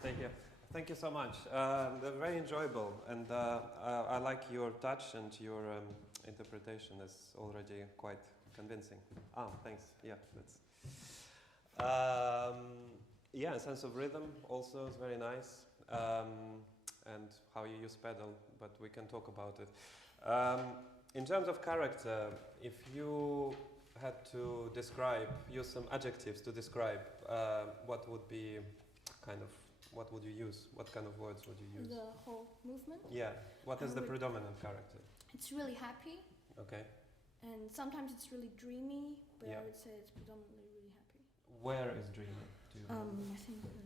stay here. Thank you so much. They're very enjoyable, and I like your touch and your interpretation is already quite convincing. Thanks. Yeah, that's. Yeah, a sense of rhythm also is very nice, and how you use pedal, but we can talk about it. In terms of character, if you had to use some adjectives to describe, what would be what would you use? What kind of words would you use? The whole movement? Yeah. What is the predominant character? It's really happy. Okay. And sometimes it's really dreamy, but Yeah. I would say it's predominantly really happy. Where is dreamy? Do you I think. Yes.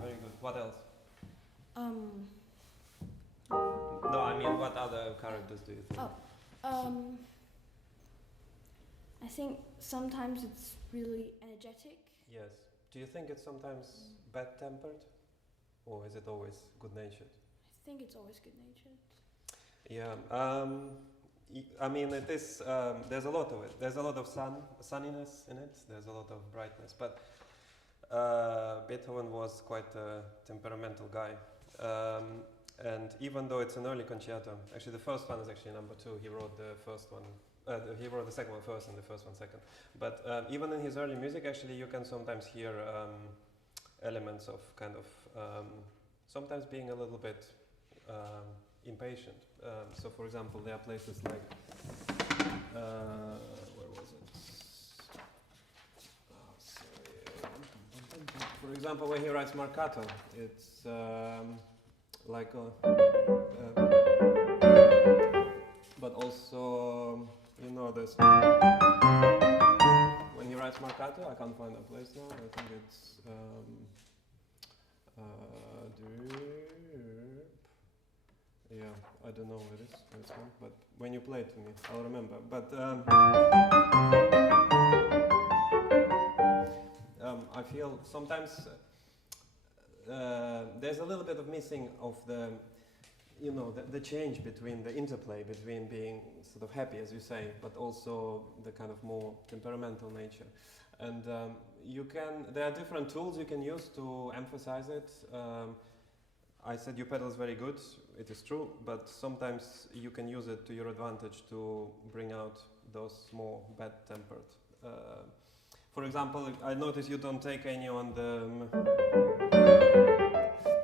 Very good. What else? No, I mean, what other characters do you think? I think sometimes it's really energetic. Yes. Do you think it's sometimes bad-tempered, or is it always good-natured? I think it's always good-natured. Yeah. I mean, it is. There's a lot of it. There's a lot of sunniness in it. There's a lot of brightness. But Beethoven was quite a temperamental guy. And even though it's an early concerto, actually the first one is actually number 2. He wrote the first one. He wrote the second one first and the first one second. But even in his early music, actually, you can sometimes hear elements of kind of sometimes being a little bit impatient. So, for example, there are places like where was it? Sorry. For example, when he writes marcato, it's like but also, you know, this when he writes marcato, I can't find a place now. I think it's yeah, I don't know where it is. This one, but when you play it to me, I'll remember. But I feel sometimes there's a little bit of missing of the, you know, the change between the interplay between being sort of happy, as you say, but also the kind of more temperamental nature. And there are different tools you can use to emphasize it. I said your pedal is very good, it is true, but sometimes you can use it to your advantage to bring out those more bad-tempered. For example, I notice you don't take any on the...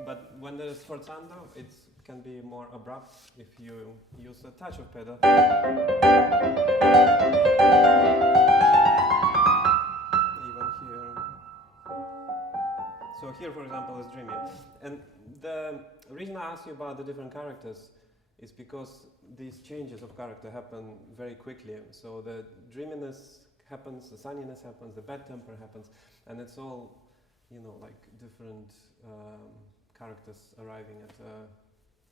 But when there's sforzando, it can be more abrupt if you use a touch of pedal. Even here. So here, for example, is dreamy. And the reason I asked you about the different characters is because these changes of character happen very quickly. So the dreaminess happens, the sunniness happens, the bad temper happens, and it's all, you know, like different characters arriving at a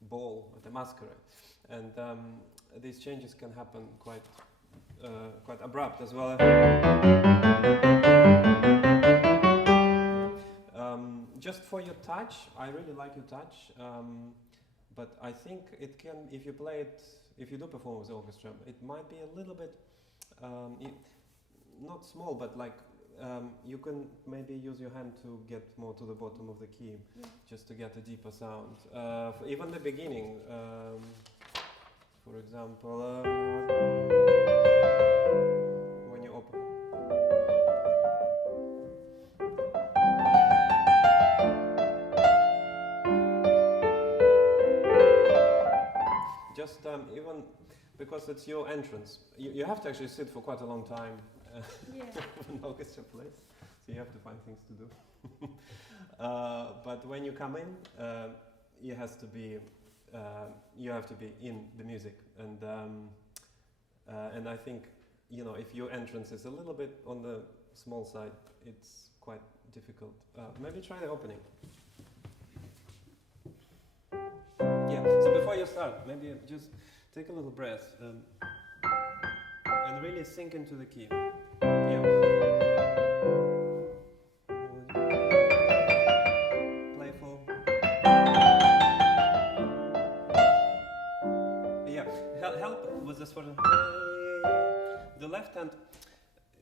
ball, at a masquerade. And these changes can happen quite abrupt as well. Just for your touch, I really like your touch, but I think it can, if you play it, if you do perform with the orchestra, it might be a little bit, not small, but like you can maybe use your hand to get more to the bottom of the key, just to get a deeper sound. Even the beginning, for example, when you open. Just even because it's your entrance, you have to actually sit for quite a long time when the orchestra plays, so you have to find things to do. But when you come in, you have to be in the music, and I think, you know, if your entrance is a little bit on the small side, it's quite difficult. Maybe try the opening. Yeah, so before you start, maybe just take a little breath and really sink into the key. Yeah. Playful. Yeah, help with this one. The left hand,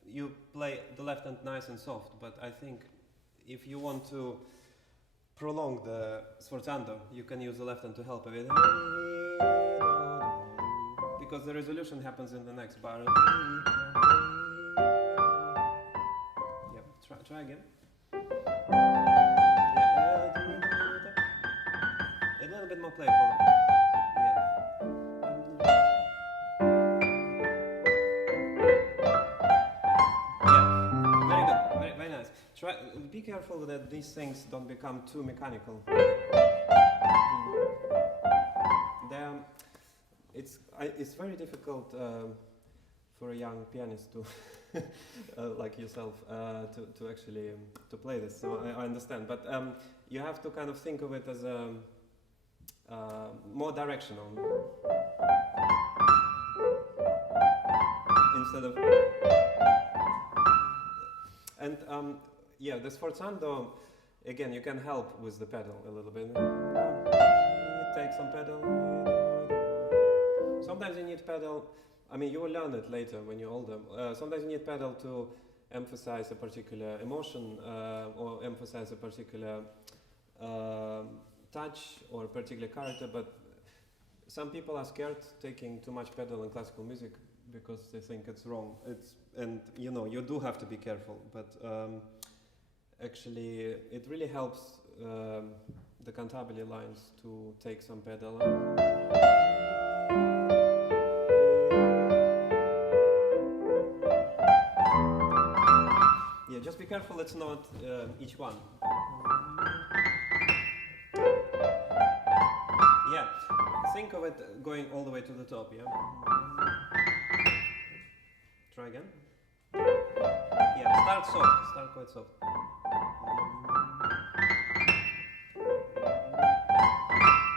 you play the left hand nice and soft, but I think if you want to prolong the sforzando, you can use the left hand to help a bit. Because the resolution happens in the next bar. Yeah, try again. A little bit more playful. Yeah. Very good. Very nice. Be careful that these things don't become too mechanical. It's very difficult for a young pianist to, like yourself, to actually to play this. So I understand, but you have to kind of think of it as a more directional instead of. And yeah, the sforzando, again, you can help with the pedal a little bit. Take some pedal. Sometimes you need pedal. I mean, you will learn it later when you're older. Sometimes you need pedal to emphasize a particular emotion or emphasize a particular touch or a particular character. But some people are scared taking too much pedal in classical music because they think it's wrong. And you know, you do have to be careful. But actually, it really helps the cantabile lines to take some pedal. Yeah, just be careful it's not each one. Yeah, think of it going all the way to the top, yeah? Try again. Yeah, start soft, start quite soft.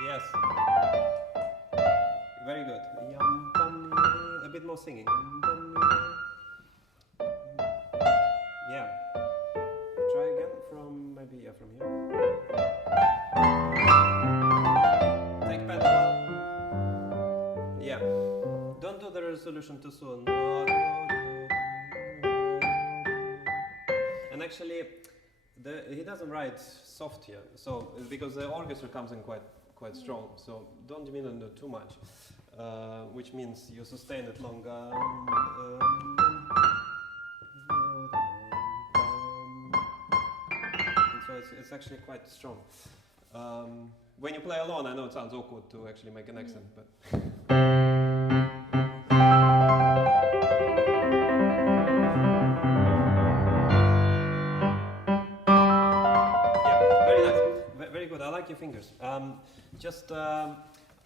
Yes. Very good. A bit more singing. Yeah. Try again from maybe from here. Take pedal. Yeah. Don't do the resolution too soon. And actually, he doesn't write soft here, so because the orchestra comes in quite strong. So don't diminish it too much, which means you sustain it longer. It's actually quite strong. When you play alone, I know it sounds awkward to actually make an accent, but. Yeah, very nice. Very good. I like your fingers.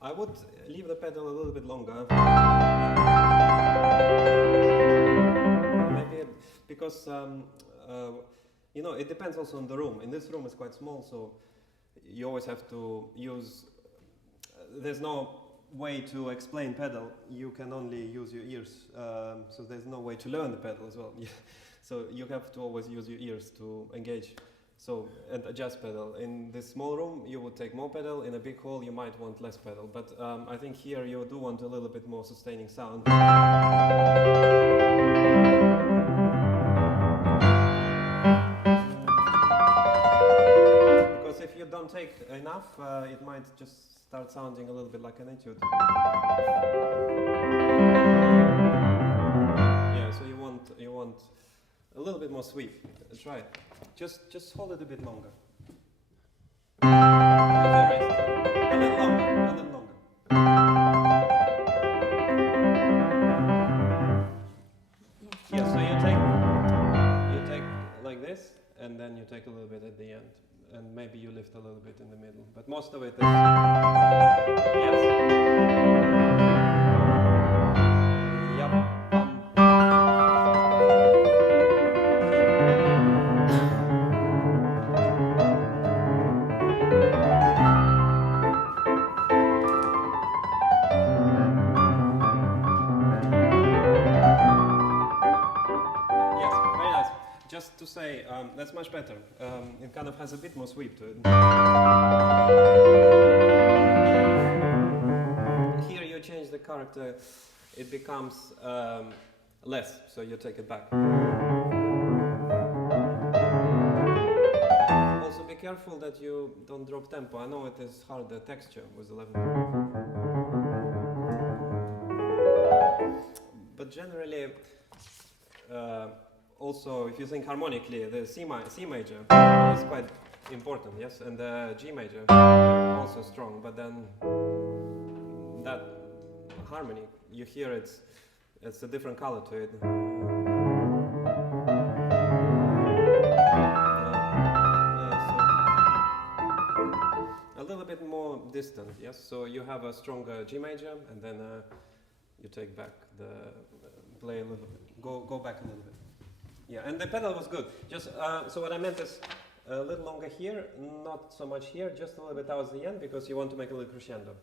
I would leave the pedal a little bit longer. Maybe because. You know, it depends also on the room. In this room it's quite small, so you always have to use. There's no way to explain pedal. You can only use your ears. So there's no way to learn the pedal as well. So you have to always use your ears to engage. So and adjust pedal. In this small room, you would take more pedal. In a big hall, you might want less pedal. But I think here you do want a little bit more sustaining sound. If you don't take enough, it might just start sounding a little bit like an etude. Yeah, so you want a little bit more sweep. Try it. Just hold it a bit longer. A little longer. A little longer. Yeah, so you take like this, and then you take a little bit at the end. And maybe you lift a little bit in the middle, but most of it is yes. Yep. Yes, very nice. Just to say, that's much better. It kind of has a bit more sweep to it. Here you change the character, it becomes less, so you take it back. careful that you don't drop tempo. I know it is hard, the texture with 11. But generally, also if you think harmonically, the C major is quite important, yes, and the G major also strong. But then that harmony, you hear it's a different color to it. A little bit more distant, yes. So you have a stronger G major, and then you take back the play a little bit, go back a little bit. Yeah, and the pedal was good. Just so what I meant is a little longer here, not so much here, just a little bit towards the end because you want to make a little crescendo.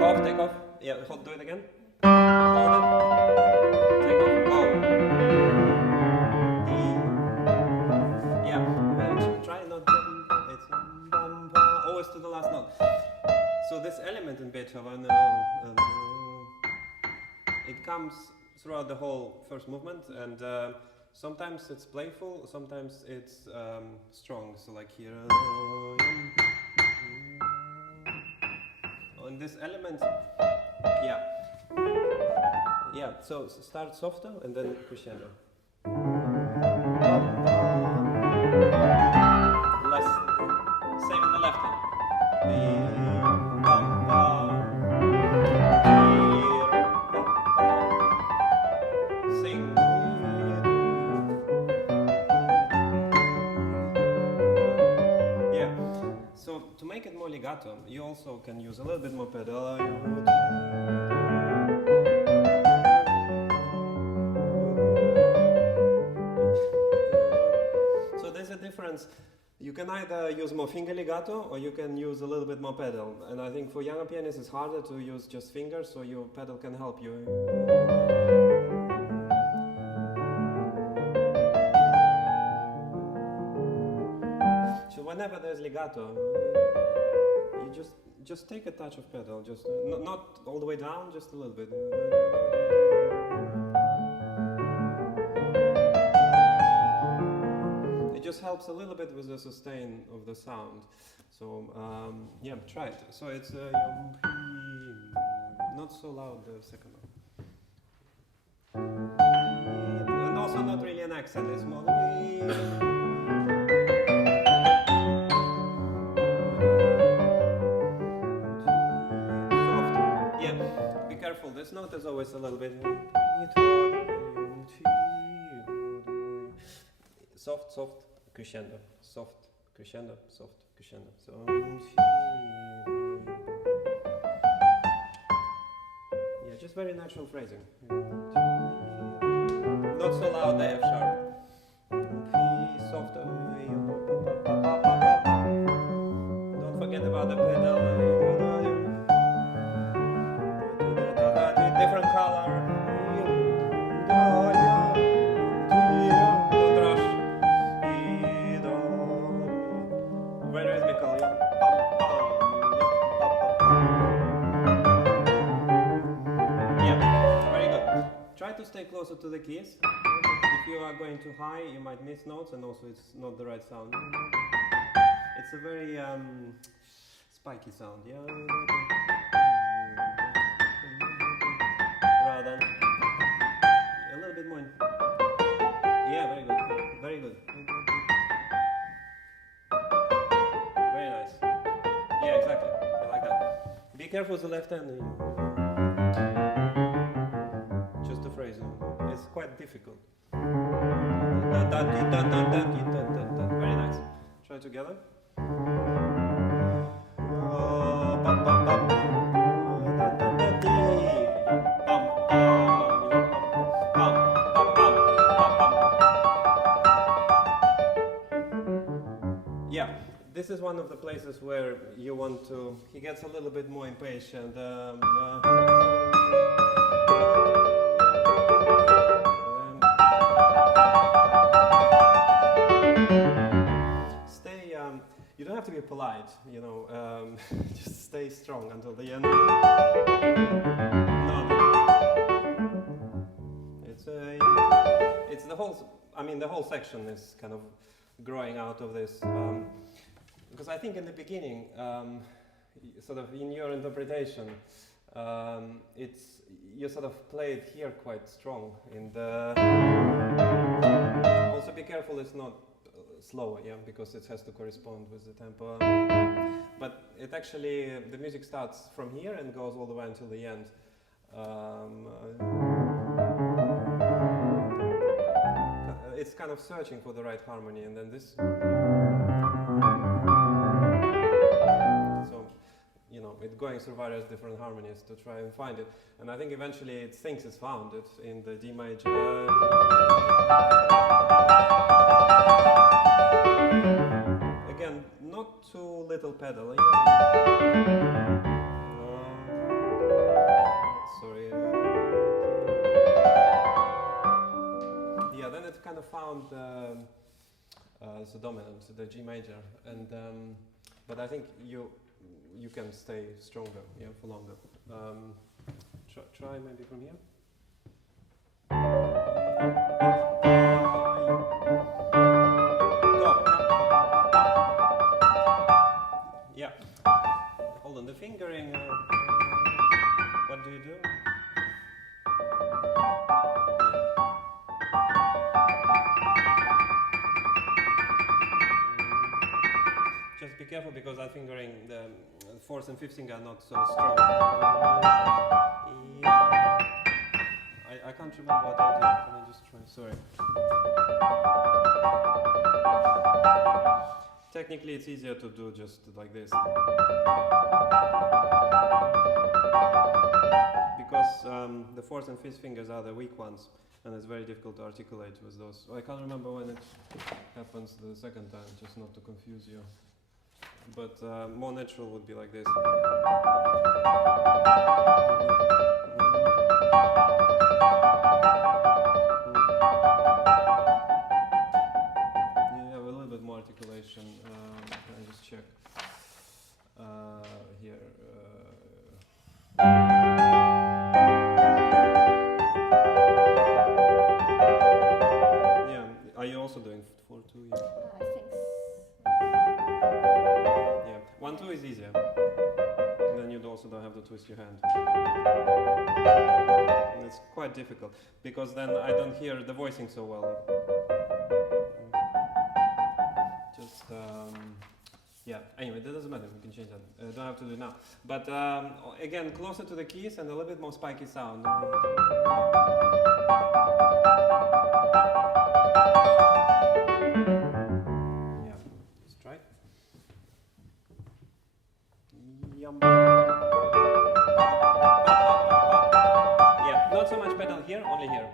Hold it. Take off. Yeah, do it again. Hold it. Take off. Go. Yeah. Try not. It's always to the last note. So this element in Beethoven, it comes throughout the whole first movement, and sometimes it's playful, sometimes it's strong. So like here. And this element, yeah. So start softer and then crescendo. Less. Same in the left hand. Sing. Yeah. So to make it more legato, you also can use a little bit more pedal. So there's a difference. You can either use more finger legato or you can use a little bit more pedal. And I think for younger pianists it's harder to use just fingers, so your pedal can help you. So whenever there's legato, you just take a touch of pedal, just not all the way down, just a little bit. It just helps a little bit with the sustain of the sound. So yeah, try it. So it's not so loud, the second one. And also not really an accent, it's more. Careful, this note is always a little bit soft, crescendo, soft, crescendo, soft, crescendo. So yeah, just very natural phrasing. Not so loud, the F sharp. Soft. Don't forget about the pedal. Different color. Don't rush. Very rhythmical. Yeah, very good. Try to stay closer to the keys. If you are going too high, you might miss notes, and also it's not the right sound. It's a very spiky sound. Yeah. Rather than a little bit more. Yeah, very good. Very good. Very nice. Yeah, exactly. I like that. Be careful with the left hand. Just the phrase. It's quite difficult. Very nice. Try together. Yeah, this is one of the places where you want to. He gets a little bit more impatient. Stay. You don't have to be polite, you know. Just stay strong until the end. No. it's the whole. I mean, the whole section is kind of growing out of this, because I think in the beginning, sort of in your interpretation, it's you sort of played here quite strong in the. Also, be careful; it's not slower, yeah, because it has to correspond with the tempo. But it actually, the music starts from here and goes all the way until the end. It's kind of searching for the right harmony, and then this. So, you know, it's going through various different harmonies to try and find it. And I think eventually it thinks it's found it in the D major. Again, not too little pedaling. Sorry. Yeah, then it kind of found the dominant, the G major, and but I think you can stay stronger, yeah, for longer. Try maybe from here. Go. Yeah. Hold on, the fingering. What do you do? Just be careful because that fingering, the fourth and fifth finger are not so strong. I can't remember what I did. Can I just try? Sorry. Technically, it's easier to do just like this. Because the fourth and fifth fingers are the weak ones, and it's very difficult to articulate with those. I can't remember when it happens the second time, just not to confuse you. But more natural would be like this. You have a little bit more articulation. Can I just check here? Yeah. Are you also doing 4-2? Yeah. I think. 1-2 is easier. And then you also don't have to twist your hand. And it's quite difficult because then I don't hear the voicing so well. Just yeah. Anyway, that doesn't matter. We can change that. Don't have to do it now. But again, closer to the keys and a little bit more spiky sound. Yeah, not so much pedal here, only here.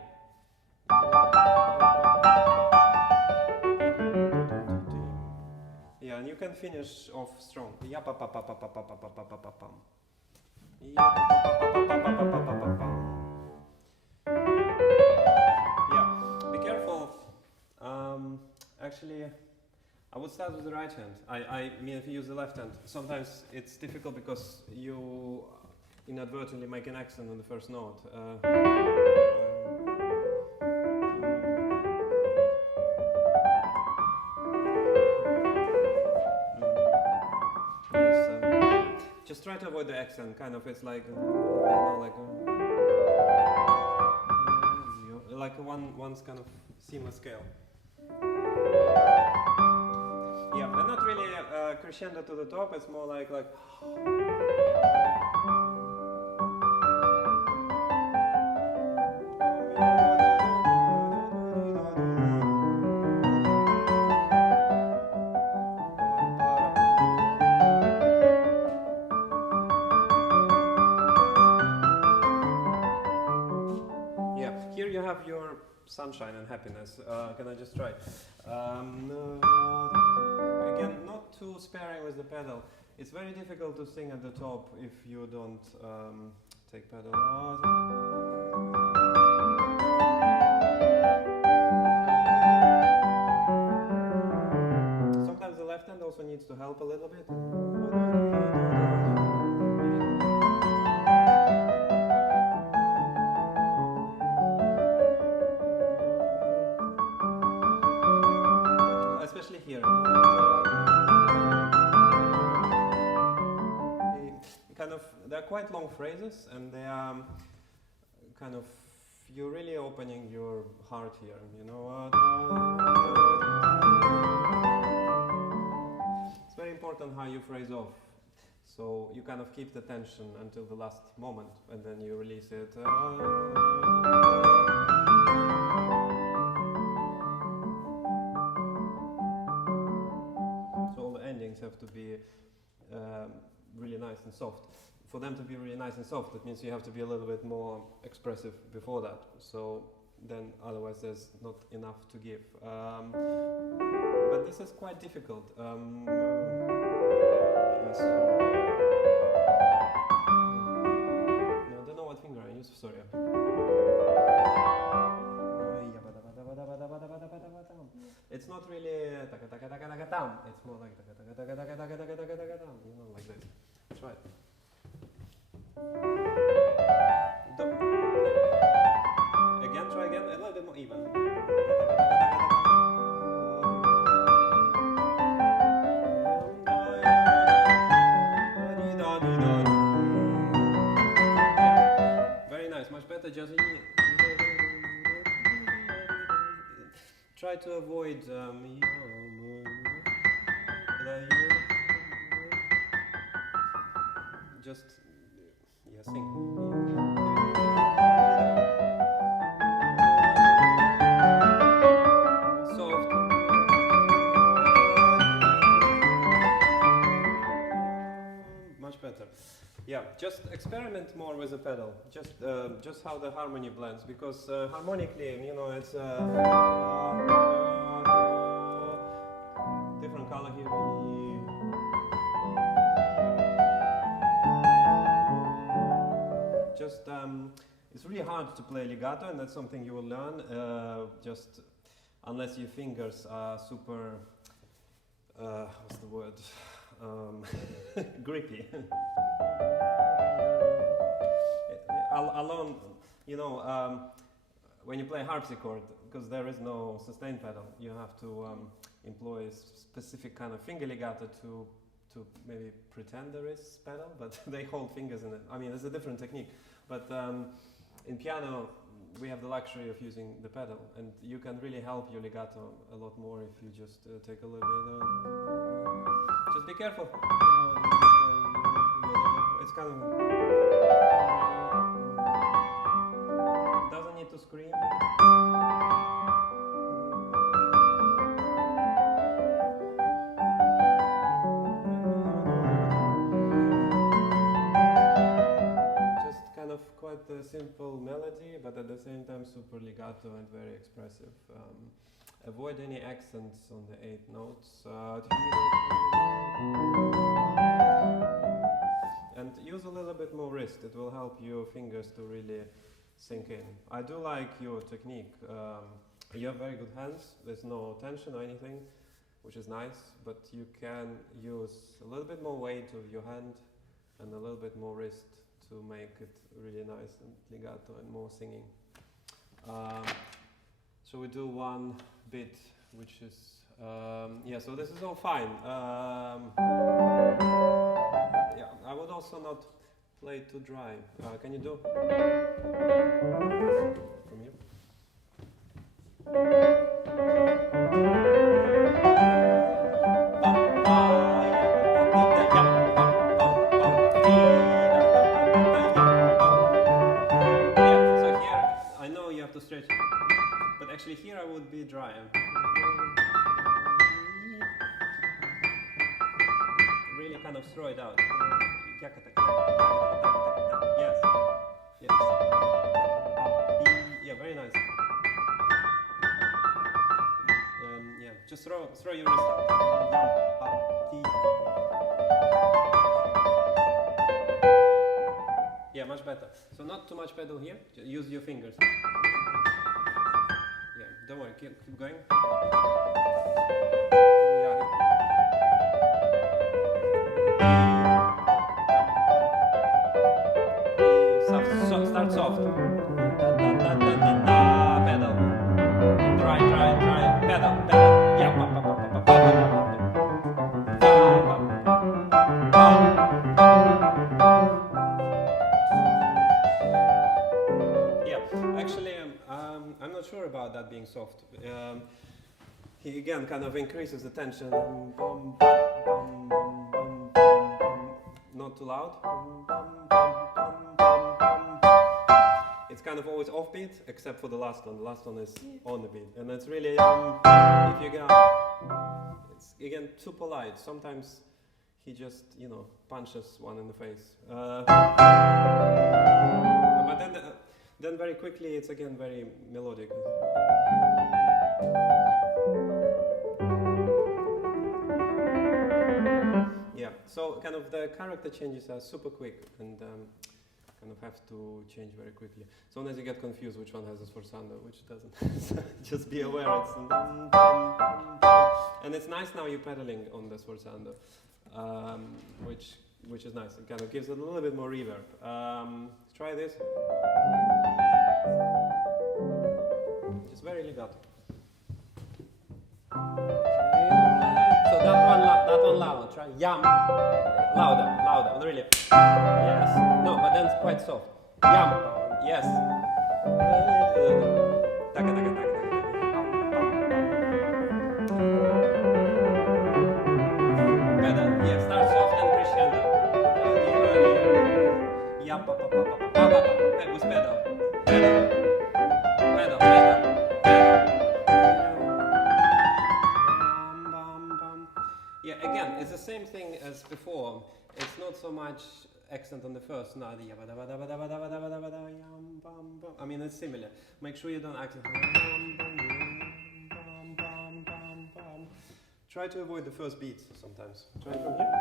Yeah, and you can finish off strong. Yeah, pa pa pa pa pa pa pa pa pa pa pa pam. Yeah, be careful. Actually, I would start with the right hand. I mean, if you use the left hand, sometimes it's difficult because you inadvertently make an accent on the first note. Yes, just try to avoid the accent. Kind of, it's like, you know, like one's kind of seamless scale. Yeah, but not really crescendo to the top. It's more like. Yeah, here you have your sunshine and happiness. Can I just try? Again, not too sparing with the pedal. It's very difficult to sing at the top if you don't take pedal. Sometimes the left hand also needs to help a little bit. quite long phrases, and they are kind of, you're really opening your heart here, you know. It's very important how you phrase off. So you kind of keep the tension until the last moment, and then you release it. So all the endings have to be really nice and soft. For them to be really nice and soft, that means you have to be a little bit more expressive before that. So then otherwise there's not enough to give. But this is quite difficult. Yes. No, I don't know what finger I use, sorry. It's not really taka taka taka taka tam. It's more like taka taka taka taka taka taka taka taka tam. You know, like this. Try it. Again, try again. A little bit more even. Very nice. Much better. Just try to avoid just sing. Soft. Much better. Yeah, just experiment more with the pedal. Just how the harmony blends, because harmonically, you know, it's different color here. Just it's really hard to play legato, and that's something you will learn. Just unless your fingers are super, what's the word? Grippy. Alone, you know, when you play harpsichord, because there is no sustain pedal, you have to employ a specific kind of finger legato to maybe pretend there is pedal, but they hold fingers in it. I mean, it's a different technique. But in piano, we have the luxury of using the pedal, and you can really help your legato a lot more if you just take a little bit. Just be careful. It's kind of doesn't need to scream. Quite a simple melody, but at the same time super legato and very expressive. Avoid any accents on the 8 notes. And use a little bit more wrist. It will help your fingers to really sink in. I do like your technique. You have very good hands. There's no tension or anything, which is nice, but you can use a little bit more weight of your hand and a little bit more wrist to make it really nice and legato and more singing. So we do one bit, which is, yeah, so this is all fine. Yeah, I would also not play too dry. Can you do? From here? To stretch, but actually here I would be dry. Really kind of throw it out. Yes, yes. Yeah, very nice. Yeah, just throw your wrist out. Yeah, much better. So not too much pedal here. Just use your fingers. Yeah, don't worry. Keep going. Yeah. Soft. Start soft. Pedal. Dry. Pedal. Yeah. not sure about that being soft. He again kind of increases the tension. Bum, bum, bum, bum, bum, bum. Not too loud. Bum, bum, bum, bum, bum, bum. It's kind of always offbeat, except for the last one. The last one is on the beat, and it's really if you go, it's again too polite. Sometimes he just punches one in the face. But then very quickly it's again very melodic. Yeah, so kind of the character changes are super quick and kind of have to change very quickly. Sometimes you get confused which one has a sforzando, which doesn't. So just be aware it's and it's nice now you're pedaling on the sforzando, which is nice. It kind of gives it a little bit more reverb. Try this. Just very legato. So that one loud. Try yam. Louder, really. Yes. No, but then it's quite soft. Yam. Yes. Taka, taka, taka, taka. Pedal. Yeah, start soft and crescendo. Yam, pa, pa, pa, pa, pa, pa, pa, with pedal. Pedal. Yeah, again, it's the same thing as before. It's not so much accent on the first. No, I mean, it's similar. Make sure you don't accent. Try to avoid the first beats sometimes. Try from here.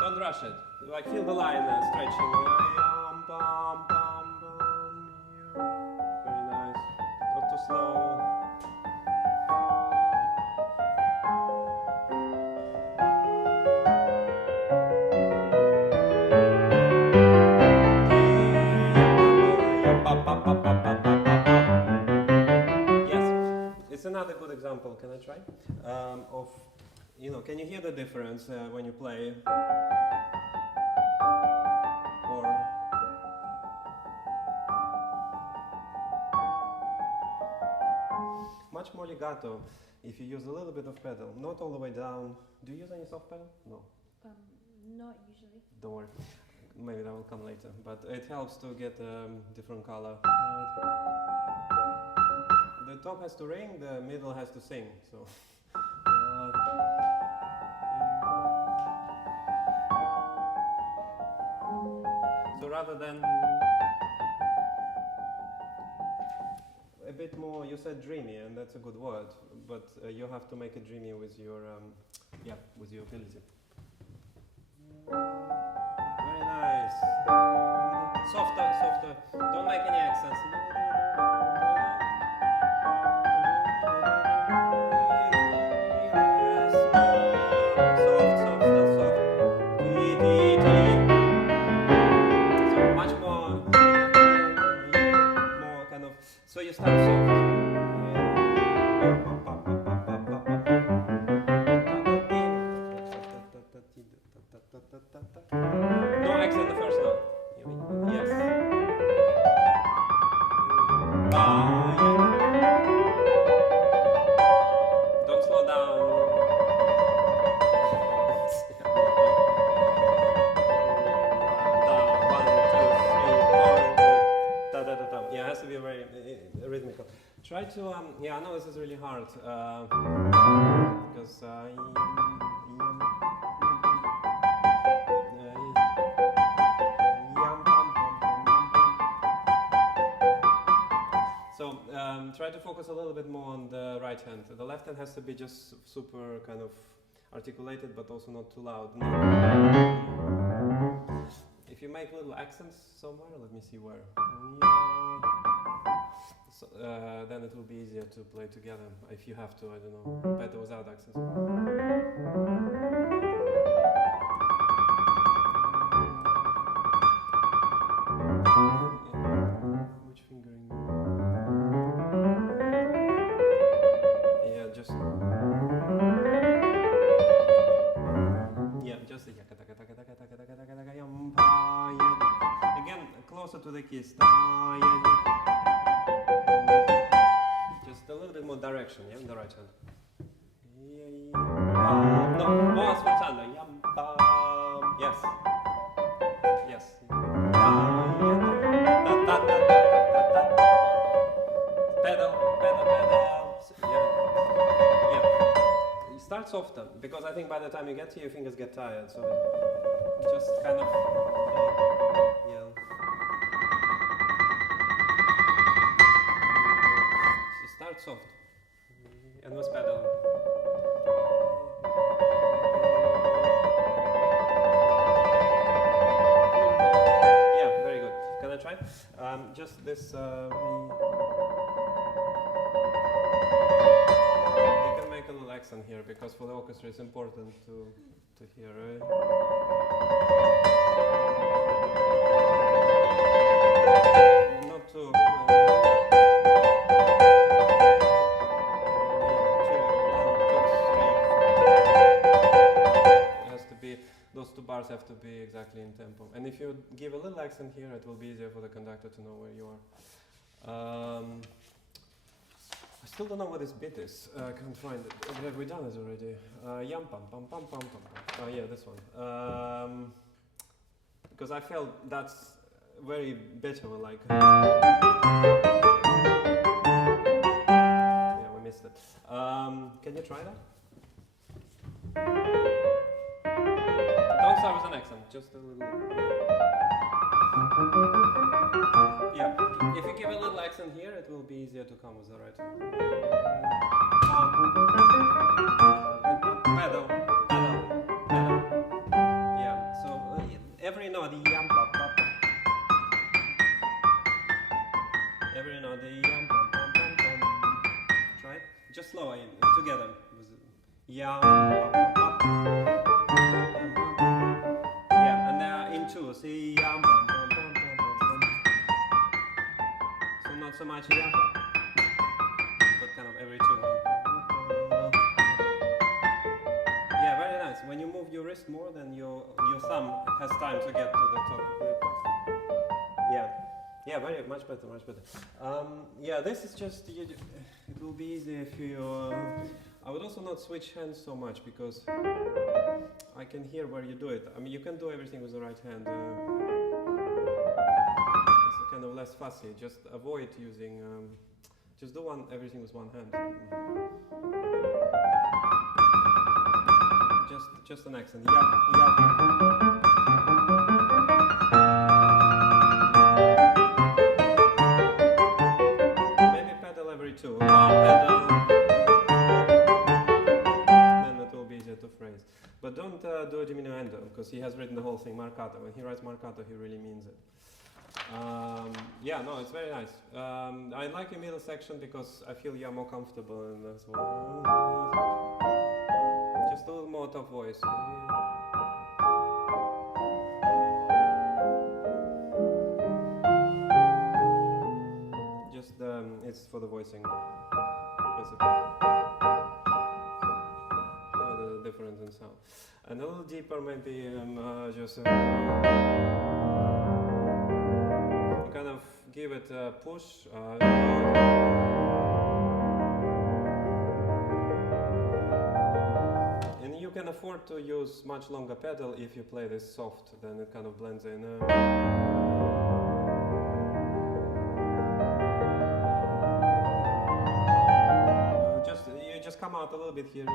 Don't rush it. Like feel the line stretching. Very nice. Not too slow. Yes, it's another good example. Can I try? Of, can you hear the difference when you play? Or much more legato if you use a little bit of pedal, not all the way down. Do you use any soft pedal? No. Not usually. Don't worry. Maybe that will come later, but it helps to get a different color. The top has to ring, the middle has to sing. So rather than a bit more, you said dreamy, and that's a good word, but you have to make it dreamy with your ability. Very nice. Softer. Don't make any accents. Soft. So much more kind of. So you start soft. No accent the first note. Yes. Don't slow down. 1, 2, 3, 4. Yeah, it has to be very rhythmical. Try to I know this is really hard because so try to focus a little bit more on the right hand. The left hand has to be just super kind of articulated, but also not too loud. If you make little accents somewhere, let me see where. So, then it will be easier to play together. If you have to, I don't know, better without accents. Which fingering? Yeah, just again closer to the keys. little bit more direction, yeah, in the right hand. No, more sforzando. Yam, bam. Yes. Yes. Pedal, pedal, pedal. Yeah. Start softer, because I think by the time you get here, your fingers get tired. So just kind of. Yeah. So start soft. And with pedal. Yeah, very good. Can I try? Just this. You can make a little accent here because for the orchestra it's important to hear, right? Not too. Those two bars have to be exactly in tempo. And if you give a little accent here, it will be easier for the conductor to know where you are. I still don't know what this bit is. I can't find it. Have we done it already? Yam pam pam pam pam pam. Oh yeah, this one. Because I felt that's very Beethoven-like. Yeah, we missed it. Can you try that? Don't start with an accent, just a little. Yeah, if you give a little accent here, it will be easier to come with the right hand. Pedal, pedal, pedal. Yeah, so every note, yam pam pam. Every note, yam pam pam pam pam. Try it. Just slower together. Yam pam pam pam. See, yam, bum, bum, bum, bum, bum, bum. So not so much yam, but kind of every two. Yeah, very nice. When you move your wrist more, then your thumb has time to get to the top. Yeah, very much better, much better. Yeah, this is just. It will be easy if you. I would also not switch hands so much because I can hear where you do it. I mean, you can do everything with the right hand. It's kind of less fussy. Just avoid using. Just do everything with one hand. Just an accent. Yeah, yeah. Maybe pedal every two. Pedal. To phrase, but don't do a diminuendo because he has written the whole thing marcato. When he writes marcato, he really means it. Yeah, no, it's very nice. I like your middle section because I feel you're more comfortable in this one. Just a little more top voice. Just it's for the voicing. Difference in sound, and a little deeper maybe just kind of give it a push. And you can afford to use much longer pedal if you play this soft, then it kind of blends in. You just come out a little bit here.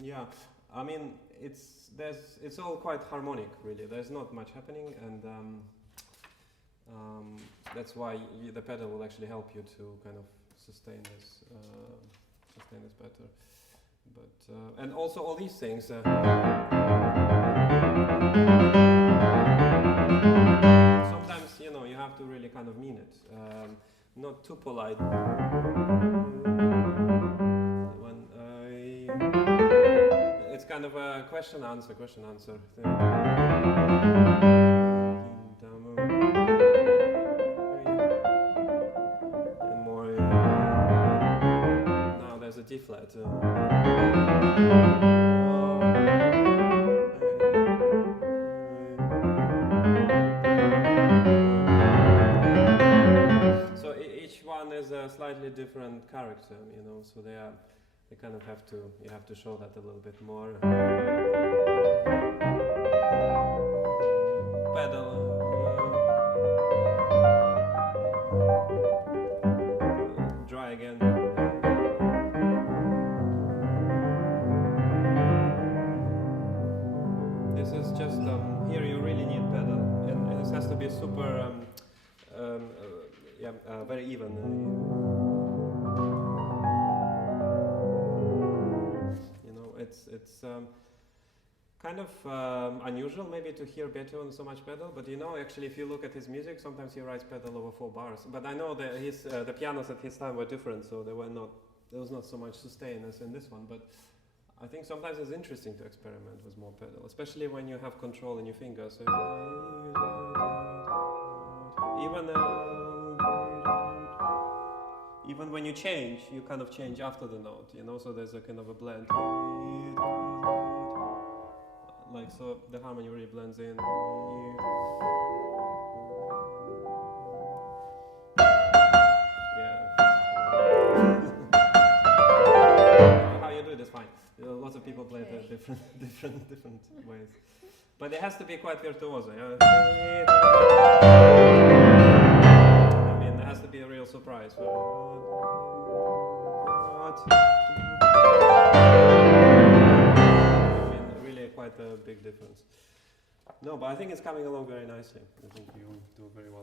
Yeah, I mean it's all quite harmonic really. There's not much happening, and that's why the pedal will actually help you to kind of sustain this better. But and also all these things. Sometimes you have to really kind of mean it, not too polite. It's kind of a question answer thing. And more. Now there's a D flat. different character, you know. So they kind of have to, you have to show that a little bit more. Pedal. Dry again. This is just here you really need pedal, and this has to be super, very even. You know, it's kind of unusual maybe to hear Beethoven so much pedal, but you know, actually, if you look at his music, sometimes he writes pedal over 4 bars. But I know that the pianos at his time were different, so there was not so much sustain as in this one. But I think sometimes it's interesting to experiment with more pedal, especially when you have control in your fingers. So even when you change, you kind of change after the note, you know. So there's a kind of a blend. Like, so the harmony really blends in. Yeah. How you do it is fine. You know, lots of people play it different ways. But it has to be quite virtuoso. Yeah? I mean, it has to be a real surprise. Quite a big difference. No, but I think it's coming along very nicely. I think you do very well.